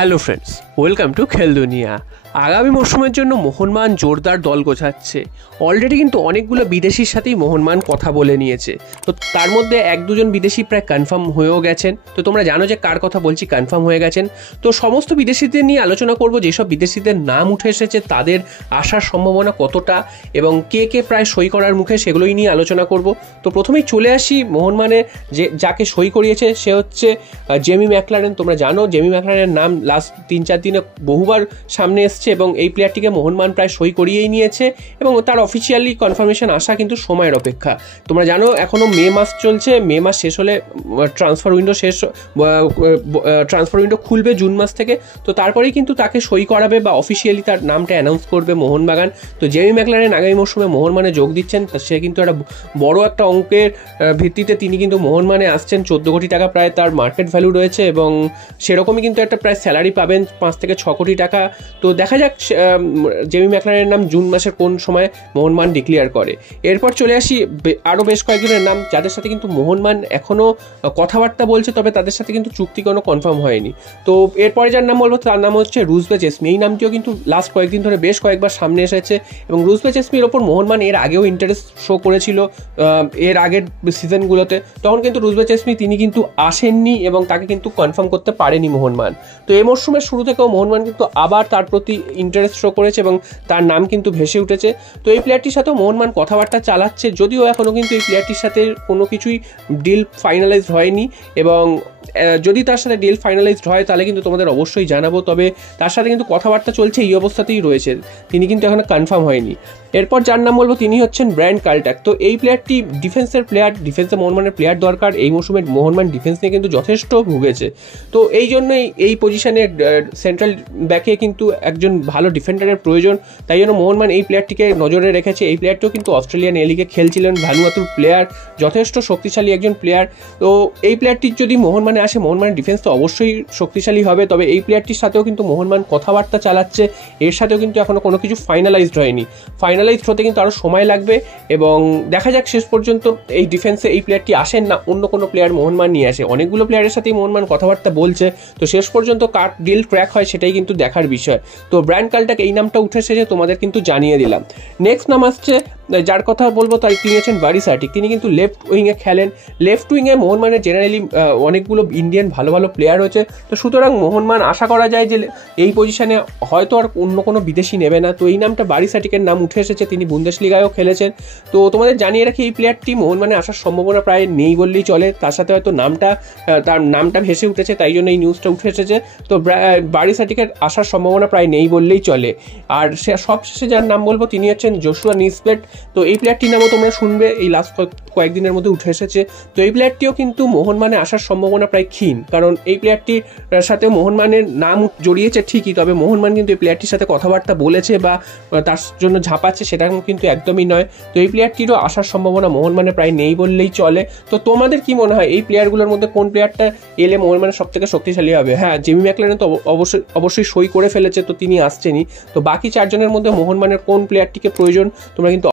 Hello friends, welcome to খেল দুনিয়া। আগামী মরশুমের জন্য মোহনবাগান জোরদার দল গোছাচ্ছে। অলরেডি কিন্তু অনেকগুলো বিদেশির সাথেই মোহনবাগান কথা বলে নিয়েছে। তো তার মধ্যে এক দুজন বিদেশি প্রায় কনফার্ম হয়েও গেছেন। তো তোমরা জানো যে কার কথা বলছি, কনফার্ম হয়ে গেছেন। তো সমস্ত বিদেশিদের নিয়ে আলোচনা করব, যেসব বিদেশিদের নাম উঠে এসেছে তাদের আসার সম্ভাবনা কতটা এবং কে কে প্রায় সই করার মুখে, সেগুলোই নিয়ে আলোচনা করব। তো প্রথমেই চলে আসি মোহনবাগানে যাকে সই করিয়েছে, সে হচ্ছে জেমি ম্যাকলারেন। তোমরা জানো জেমি ম্যাকলারেনের নাম লাস্ট 3-4 দিনে বহুবার সামনে এসছে এবং এই প্লেয়ারটিকে মোহনবাগান প্রায় সই করিয়েই নিয়েছে এবং তার অফিসিয়ালি কনফার্মেশন আসা কিন্তু সময়ের অপেক্ষা। তোমরা জানো এখনও মে মাস চলছে, মে মাস শেষ হলে ট্রান্সফার উইন্ডো খুলবে জুন মাস থেকে। তো তারপরেই কিন্তু তাকে সই করাবে বা অফিসিয়ালি তার নামটা অ্যানাউন্স করবে মোহনবাগান। তো জেমি ম্যাকলারেন আগামী মরশুমে মোহনবাগানে যোগ দিচ্ছেন। সে কিন্তু একটা বড় একটা অঙ্কের ভিত্তিতে তিনি কিন্তু মোহনবাগানে আসছেন। 14 কোটি টাকা প্রায় তার মার্কেট ভ্যালু রয়েছে এবং সেরকমই কিন্তু একটা প্রায় স্যালারি পাবেন 5 থেকে 6 কোটি টাকা। তো দেখা যাক জেমি ম্যাকলারেনের নাম জুন মাসের কোন সময় মোহনবাগান ডিক্লেয়ার করে। এরপর চলে আসি আরও বেশ কয়েকজনের নাম, যাদের সাথে কিন্তু মোহনবাগান এখনও কথাবার্তা বলছে, তবে তাদের সাথে কিন্তু চুক্তি কোনো কনফার্ম হয়নি। তো এরপরে যার নাম বলবো তার নাম হচ্ছে রুজবে চেসমি। এই নামটিও কিন্তু লাস্ট কয়েকদিন ধরে বেশ কয়েকবার সামনে এসেছে এবং রুজবে চেসমির ওপর মোহনবাগান এর আগেও ইন্টারেস্ট শো করেছিল এর আগের সিজনগুলোতে। তখন কিন্তু রুজবে চেসমি তিনি কিন্তু আসেননি এবং তাকে কিন্তু কনফার্ম করতে পারেনি মোহনবাগান। তো এই মরশুমের শুরু থেকেও মোহনবাগান কিন্তু আবার তার প্রতি ইন্টারেস্ট শো করেছে এবং তার নাম কিন্তু ভেসে উঠেছে। তো এই প্লেয়ারটির সাথেও মোহনবাগান কথাবার্তা চালাচ্ছে, যদিও এখনও কিন্তু এই প্লেয়ারটির সাথে কোনো কিছুই ডিল ফাইনালাইজড হয়নি এবং যদি তার সাথে ডিল ফাইনালাইজড হয় তাহলে কিন্তু তোমাদের অবশ্যই জানাবো। তবে তার সাথে কিন্তু কথাবার্তা চলছে, এই অবস্থাতেই রয়েছে, তিনি কিন্তু এখনো কনফার্ম হয়নি। এরপর যার নাম বলবো তিনি হচ্ছেন ব্র্যান্ড কাল্টাক। তো এই প্লেয়ারটি ডিফেন্সের প্লেয়ার, ডিফেন্সে মোহনবাগানের প্লেয়ার দরকার। এই মৌসুমে মোহনবাগান ডিফেন্স নিয়ে কিন্তু যথেষ্ট ভুগেছে। তো এই জন্যই এই পজিশনে সেন্ট্রাল ব্যাকে কিন্তু একজন ভালো ডিফেন্ডারের প্রয়োজন। তাই জন্য মোহনবাগান এই প্লেয়ারটিকে নজরে রেখেছে। এই প্লেয়ারটিও কিন্তু অস্ট্রেলিয়ান এ লিগে খেলছিলেন, ভানুয়াতুর প্লেয়ার, যথেষ্ট শক্তিশালী একজন প্লেয়ার। তো এই প্লেয়ারটির যদি মোহনবাগানে আসে, মোহনবাগানের ডিফেন্স তো অবশ্যই শক্তিশালী হবে। তবে এই প্লেয়ারটির সাথেও কিন্তু মোহনবাগান কথাবার্তা চালাচ্ছে, এর সাথেও কিন্তু এখনও কোনো কিছু ফাইনালাইজড হয়নি। ফাইনালাইজড হতে কিন্তু আরও সময় লাগবে এবং দেখা যাক শেষ পর্যন্ত এই ডিফেন্সে এই প্লেয়ারটি আসেন না অন্য কোনো প্লেয়ার মোহনবাগান নিয়ে আসে। অনেকগুলো প্লেয়ারের সাথেই মোহনবাগান কথাবার্তা বলছে, তো শেষ পর্যন্ত কার ডিল ক্র্যাক হয় সেটাই কিন্তু দেখার বিষয়। তো ব্র্যান্ড কাল্টাক এই নামটা উঠে এসেছে, তোমাদের কিন্তু জানিয়ে দিলাম। নেক্সট নাম আসছে, যার কথা বলবো তাই তিনি হচ্ছেন বারিসাটিক। তিনি কিন্তু লেফট উইংয়ে খেলেন। লেফট উইংয়ে মোহনবাগানের জেনারেলি অনেকগুলো ইন্ডিয়ান ভালো ভালো প্লেয়ার রয়েছে। তো সুতরাং মোহনবাগান আশা করা যায় যে এই পজিশনে হয়তো আর অন্য কোনো বিদেশি নেবে না। তো এই নামটা বারিসাটিকের নাম উঠে এসেছে, তিনি বুন্দেশলিগায়ও খেলেছেন। তো তোমাদের জানিয়ে রাখি এই প্লেয়ারটি মোহনবাগানে আসার সম্ভাবনা প্রায় নেই বললেই চলে। তার সাথে হয়তো তার নামটা ভেসে উঠেছে, তাই জন্য এই নিউজটা উঠে এসেছে। তো বারিসাটিকের আসার সম্ভাবনা প্রায় নেই বললেই চলে। আর সবশেষে যার নাম বলবো তিনি হচ্ছেন জোশুয়া নিসবেট। তো এই প্লেয়ারটির নামও তোমরা শুনবে, এই লাস্ট কয়েকদিনের মধ্যে উঠে এসেছে। তো এই প্লেয়ারটিও কিন্তু মোহনবাগানে আসার সম্ভাবনা প্রায় ক্ষীণ, কারণ এই প্লেয়ারটির সাথে মোহনবাগানের নাম জড়িয়েছে ঠিকই, তবে মোহনবাগান কিন্তু এই প্লেয়ারটির সাথে কথাবার্তা বলেছে বা তার জন্য ঝাঁপাচ্ছে সেটা কিন্তু একদমই নয়। তো এই প্লেয়ারটিরও আসার সম্ভাবনা মোহনবাগানে প্রায় নেই বললেই চলে। তো তোমাদের কি মনে হয় এই প্লেয়ারগুলোর মধ্যে কোন প্লেয়ারটা এলে মোহনবাগানের সব থেকে শক্তিশালী হবে? হ্যাঁ, জেমি ম্যাকলারেন তো অবশ্যই সই করে ফেলেছে, তো তিনি আসছেনই। তো বাকি 4 জনের মধ্যে মোহনবাগানের কোন প্লেয়ারটিকে প্রয়োজন তোমরা কিন্তু